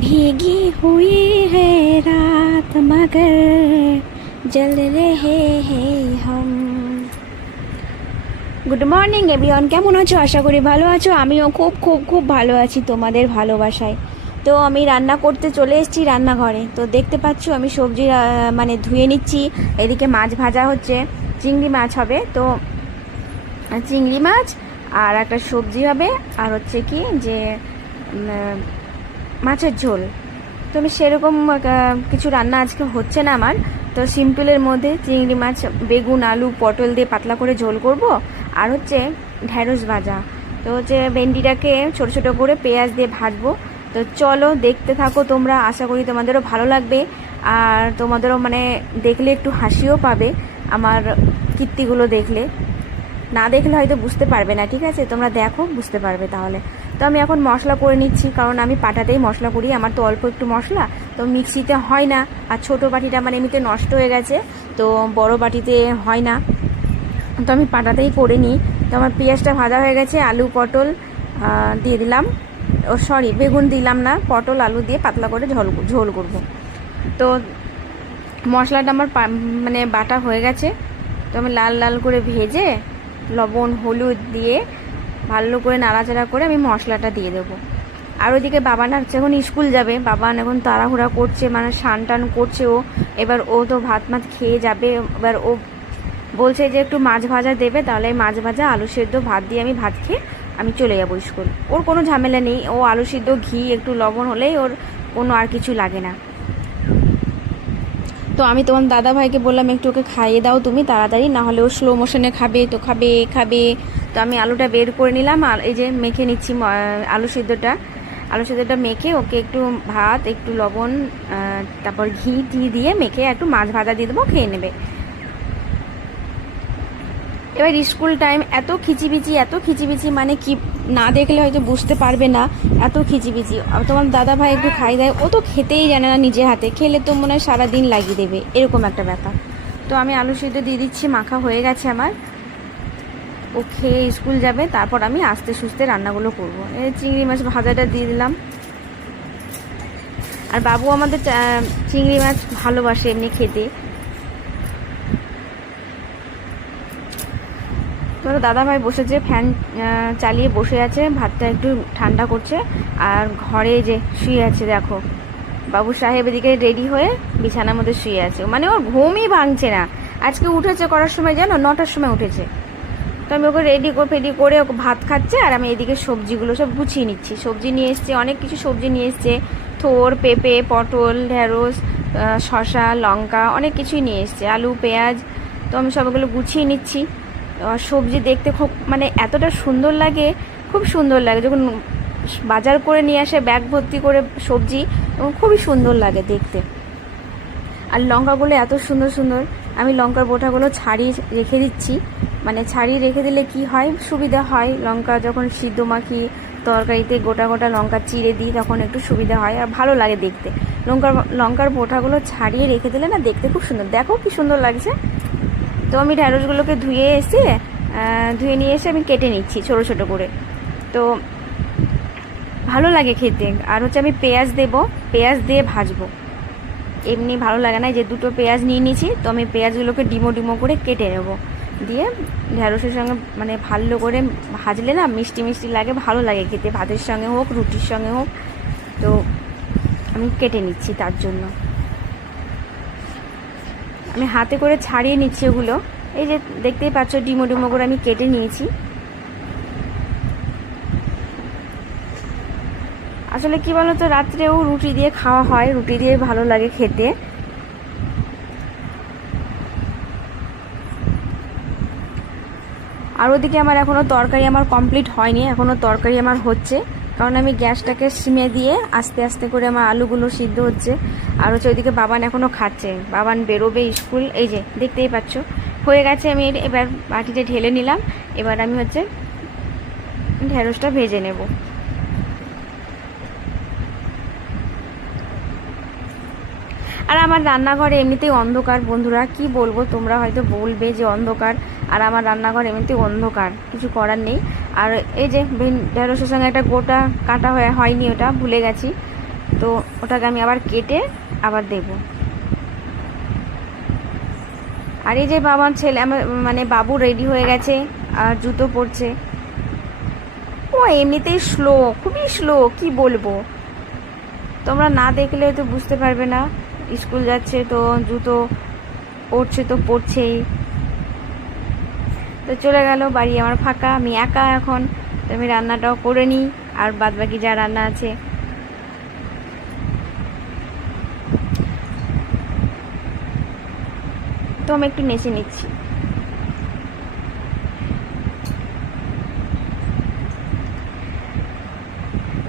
भीगी हुई है रात मगर जल रहे हैं हम। গুড মর্নিং এভরিওয়ান, কেমন আছো? আশা করি ভালো আছো। আমিও খুব খুব খুব ভালো আছি তোমাদের ভালোবাসায়। তো আমি রান্না করতে চলে এসেছি রান্নাঘরে। তো দেখতে পাচ্ছ আমি সবজি মানে ধুয়ে নিচ্ছি। এদিকে মাছ ভাজা হচ্ছে, চিংড়ি মাছ হবে। তো চিংড়ি মাছ আর একটা সবজি হবে, আর হচ্ছে কি যে মাছের ঝোল। তো আমি সেরকম কিছু রান্না আজকে হচ্ছে না আমার। তো সিম্পলের মধ্যে চিংড়ি মাছ, বেগুন, আলু, পটল দিয়ে পাতলা করে ঝোল করব, আর হচ্ছে ঢ্যাঁড়স ভাজা। তো হচ্ছে ভেন্ডিটাকে ছোট ছোট করে পেঁয়াজ দিয়ে ভাজবো। তো চলো দেখতে থাকো তোমরা, আশা করি তোমাদেরও ভালো লাগবে, আর তোমাদেরও মানে দেখলে একটু হাসিও পাবে আমার কীর্তিগুলো দেখলে। না দেখলে হয়তো বুঝতে পারবে না, ঠিক আছে? তোমরা দেখো, বুঝতে পারবে তাহলে। তো আমি এখন মশলা করে নিচ্ছি, কারণ আমি পাটাতেই মশলা করি। আমার তো অল্প একটু মশলা, তো মিক্সিতে হয় না। আর ছোটো বাটিটা আমার এমনিতে নষ্ট হয়ে গেছে, তো বড় বাটিতে হয় না, তো আমি পাটাতেই করে নিই। তো আমার পেঁয়াজটা ভাজা হয়ে গেছে, আলু পটল দিয়ে দিলাম। সরি, বেগুন দিলাম না, পটল আলু দিয়ে পাতলা করে ঝোল করব। তো মশলাটা আমার মানে বাটা হয়ে গেছে। তো আমি লাল লাল করে ভেজে লবণ হলুদ দিয়ে ভালো করে নাড়াচাড়া করে আমি মশলাটা দিয়ে দেবো। আর ওইদিকে বাবান হচ্ছে এখন স্কুল যাবে। বাবান এখন তাড়াহুড়া করছে, মানে স্নান টান করছে ও। এবার ও তো ভাত খেয়ে যাবে। এবার ও বলছে যে একটু মাছ ভাজা দেবে, তাহলে মাছ ভাজা আলু সেদ্ধ ভাত দিয়ে আমি ভাত খেয়ে আমি চলে যাবো স্কুল। ওর কোনো ঝামেলা নেই, ও আলু সিদ্ধ ঘি একটু লবণ হলেই ওর কোনো আর কিছু লাগে না। তো আমি তোমার দাদা ভাইকে বললাম একটু ওকে খাইয়ে দাও তুমি তাড়াতাড়ি, না হলে ও স্লো মোশনে খাবে, তো খাবে খাবে। তো আমি আলুটা বের করে নিলাম, আর এই যে মেখে নিচ্ছি আলু সিদ্ধটা মেখে ওকে একটু ভাত, একটু লবণ, তারপর ঘি দিয়ে মেখে একটু মাছ ভাজা দিয়ে দেবো, খেয়ে নেবে। এবার স্কুল টাইম, এত খিচিবিচি মানে কি, না দেখলে হয়তো বুঝতে পারবে না, এত খিচিবিচি। তোমার দাদা ভাই একটু খাই দেয়, ও তো খেতেই জানে না নিজে হাতে, খেলে তো মনে হয় সারাদিন লাগিয়ে দেবে, এরকম একটা ব্যাপার। তো আমি আলু সিদ্ধ দিয়ে দিচ্ছি, মাখা হয়ে গেছে আমার। ও খেয়ে স্কুল যাবে, তারপর আমি আস্তে সুস্তে রান্নাগুলো করবো। এই চিংড়ি মাছ ভাজাটা দিয়ে দিলাম। আর বাবু আমাদের চিংড়ি মাছ ভালোবাসে এমনি খেতে। ধরো দাদাভাই বসেছে, ফ্যান চালিয়ে বসে আছে, ভাতটা একটু ঠান্ডা করছে। আর ঘরে যে শুয়ে আছে দেখো, বাবু সাহেব এদিকে রেডি হয়ে বিছানার মধ্যে শুয়ে আছে, মানে ওর ঘুমই ভাঙছে না। আজকে উঠেছে করার সময়, জানো 9টার সময় উঠেছে। তো আমি ওকে রেডি করে ওকে ভাত খাচ্ছে, আর আমি এদিকে সবজিগুলো সব গুছিয়ে নিচ্ছি। সবজি নিয়ে এসছে, অনেক কিছু সবজি নিয়ে এসছে, থোর, পেঁপে, পটল, ঢ্যাঁড়স, শসা, লঙ্কা, অনেক কিছুই নিয়ে এসছে, আলু, পেঁয়াজ। তো আমি সবগুলো গুছিয়ে নিচ্ছি। সবজি দেখতে খুব মানে এতটা সুন্দর লাগে, খুব সুন্দর লাগে যখন বাজার করে নিয়ে আসে ব্যাগ ভর্তি করে সবজি, এবং খুবই সুন্দর লাগে দেখতে। আর লঙ্কাগুলো এত সুন্দর সুন্দর, আমি লঙ্কার বোটাগুলো ছাড়িয়ে রেখে দিচ্ছি। মানে ছাড়িয়ে রেখে দিলে কি হয়, সুবিধা হয়। লঙ্কা যখন সিদ্ধ মাখি তরকারিতে গোটা গোটা লঙ্কা চিড়ে দিই, তখন একটু সুবিধা হয় আর ভালো লাগে দেখতে। লঙ্কার বোটাগুলো ছাড়িয়ে রেখে দিলে না, দেখতে খুব সুন্দর। দেখো কি সুন্দর লাগছে। তো আমি ঢ্যাঁড়সগুলোকে ধুয়ে নিয়ে এসে আমি কেটে নিচ্ছি ছোটো ছোটো করে। তো ভালো লাগে খেতে। আর হচ্ছে আমি পেঁয়াজ দিয়ে ভাজবো, এমনি ভালো লাগে না। যে দুটো পেঁয়াজ নিয়ে নিয়েছি, তো আমি পেঁয়াজগুলোকে ডিমো করে কেটে নেবো, দিয়ে ঢ্যাঁড়সের সঙ্গে মানে ভালো করে ভাজলে না মিষ্টি মিষ্টি লাগে, ভালো লাগে খেতে, ভাতের সঙ্গে হোক রুটির সঙ্গে হোক। তো আমি কেটে নিচ্ছি, তার জন্য আমি হাতে করে ছাড়িয়ে নিচ্ছি ওগুলো। এই যে দেখতেই পাচ্ছ, ডিমো করে আমি কেটে নিয়েছি। আসলে কি বলতো, রাত্রেও রুটি দিয়ে খাওয়া হয়, রুটি দিয়ে ভালো লাগে খেতে। আর ওদিকে আমার এখনও তরকারি আমার কমপ্লিট হয়নি, এখনও তরকারি আমার হচ্ছে, কারণ আমি গ্যাসটাকে সিমে দিয়ে আস্তে আস্তে করে আমার আলুগুলো সিদ্ধ হচ্ছে। আর হচ্ছে ওইদিকে বাবান এখনও খাচ্ছে, বাবান বেরোবে স্কুল। এই যে দেখতেই পাচ্ছ হয়ে গেছে। আমি এবার বাটিতে ঢেলে নিলাম। এবার আমি হচ্ছে ঢেঁড়সটা ভেজে নেব। আর আমার রান্নাঘরে এমনিতেই অন্ধকার বন্ধুরা, কি বলবো, তোমরা হয়তো বলবে যে অন্ধকার, আর আমার রান্নাঘর এমনিতেই অন্ধকার, কিছু করার নেই। আর এই যে ঢেঁড়সের সঙ্গে একটা গোটা কাটা হয়নি, ওটা ভুলে গেছি। তো ওটাকে আমি আবার কেটে আবার দেব। আর এই যে বাবার ছেলে আমার মানে বাবু রেডি হয়ে গেছে আর জুতো পরছে। ও এমনিতেই স্লো, খুবই স্লো, কি বলবো, তোমরা না দেখলে তো বুঝতে পারবে না। স্কুল যাচ্ছে তো জুতো পরছে তো পরছেই। তো চলে গেল, বাড়ি আমার ফাঁকা, আমি একা এখন। তো আমি রান্নাটাও করে নিই, আর বাদবাকি যা রান্না আছে। তো আমি একটু নেচে নিচ্ছি।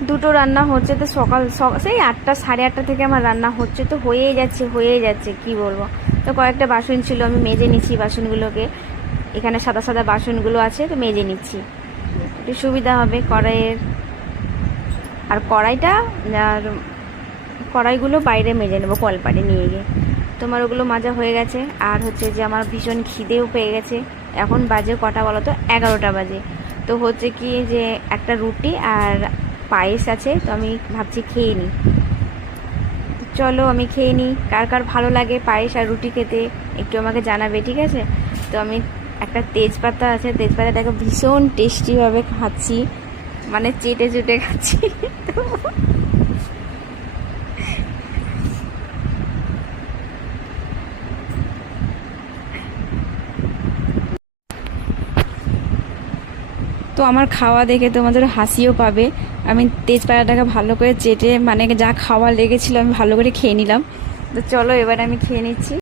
দুটো রান্না হচ্ছে, তো সকাল সেই 8টা 8:30 থেকে আমার রান্না হচ্ছে, তো হয়েই যাচ্ছে কি বলবো। তো কয়েকটা বাসন ছিল, আমি মেজে নিচ্ছি বাসনগুলোকে। এখানে সাদা সাদা বাসনগুলো আছে, তো মেজে নিচ্ছি, একটু সুবিধা হবে কড়াইয়ের। আর কড়াইগুলো বাইরে মেজে নেবো কলপাড়ে নিয়ে গিয়ে। তোমার ওগুলো মাজা হয়ে গেছে। আর হচ্ছে যে আমার ভীষণ খিদেও পেয়ে গেছে। এখন বাজে কটা বলো তো, 11টা বাজে। তো হচ্ছে কি যে একটা রুটি আর পায়েস আছে, তো আমি ভাবছি খেয়ে নিই। চলো আমি খেয়ে নিই। কার কার ভালো লাগে পায়েস আর রুটি খেতে একটু আমাকে জানাবে, ঠিক আছে? তো আমি একটা তেজপাতা আছে, তেজপাতাটাকে ভীষণ টেস্টিভাবে খাচ্ছি, মানে চেটে চুটে খাচ্ছি। তো আমার খাওয়া দেখে তোমাদের হাসিও পাবে। আমি তেজপাতাটাকে ভালো করে চেটে, মানে যা খাওয়া লেগেছিল আমি ভালো করে খেয়ে নিলাম। তো চলো এবার আমি খেয়ে নিচ্ছি।